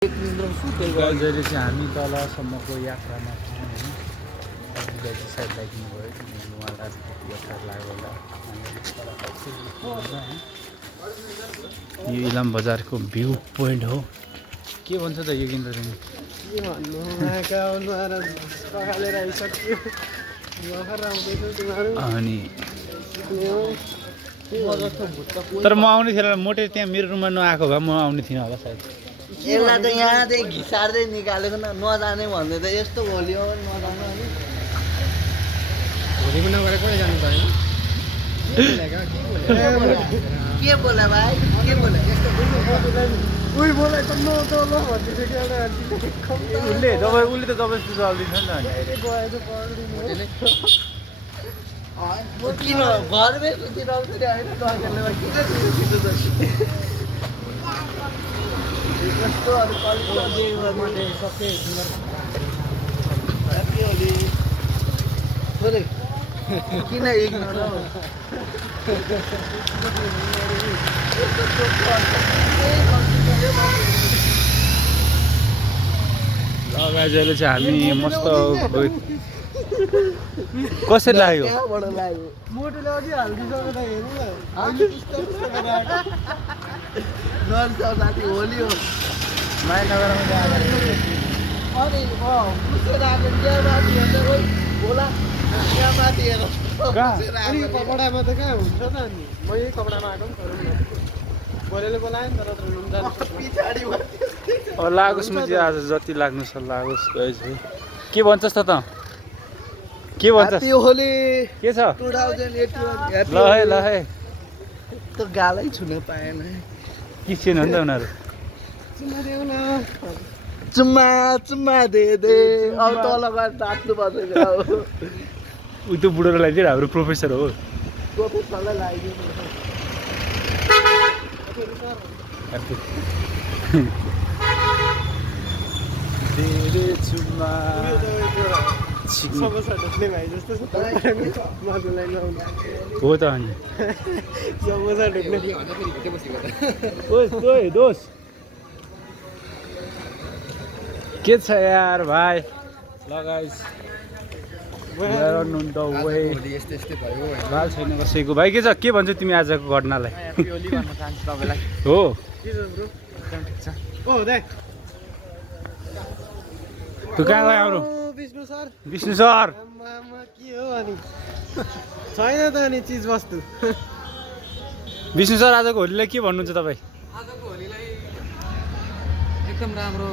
जहिले चाहिँ हामी तलसम्मको यात्रामा छौँ होइन दाजु साइड लाग्नु भयो उहाँलाई यात्रा लागेर यो इलाम बजारको भ्यू पोइन्ट हो के भन्छ त यो किन तिमी अनि तर म आउने थिएन मोटे त्यहाँ मेरो रुममा नआएको भए म आउने थिइनँ होला सायद यसलाई त यहाँदेखि घिसार्दै निकालेको नजाने भन्दै त यस्तो भोलि हो नजानु अनि भोलि पनि नगरेको जानु पर्यो के बोला भाइ के बोला यस्तो उही बोलाइ त नतल भन्दै थियो उसले त जबरजस्ती चल्दिन्छ नि म किन घरमै सुतिरहन्छु नि होइन दसजनामा किन कस्तो अरू किन इग्नोर जहिले चाहिँ हामी मस्त कसरी लाग्यो मोटोले अझै हालिदिइसक्यो त हेर्नु साथी होली हो मायानगरमा अनि पुसेर आएको त्यहाँ माथि हेर्छ ओइ बोला त्यहाँ माथि हेर अनि कपडामा त कहाँ हुन्छ त अनि म यही कपडामा आएको नि बोलेले बोलायो नि तर पछाडि अब लागोस् म चाहिँ आज जति लाग्नु छ लागोस् गएछ के भन्छस् त के भन्छस् होली के छ 2081 ल है त गालै छुन पाएन के छिन् हो नि त उनीहरू चुम्मा चुम्मा दे अब तल गएर तात्नु पर्छ उ त्यो बुढोलाई चाहिँ हाम्रो प्रोफेसर हो प्रोफेसरलाई लगाइदिनु हो त अनि दोष के छ यार भाइ लगाइस भाल छैन कसैको भाइ के छ के भन्छौ तिमी आजको घटनालाई हो तँ कहाँ गयो हाम्रो विष्णु सर के हो अनि छैन त अनि चिज वस्तु विष्णु सर आजको होलीलाई के भन्नुहुन्छ तपाईँ आजको होलीलाई एकदम राम्रो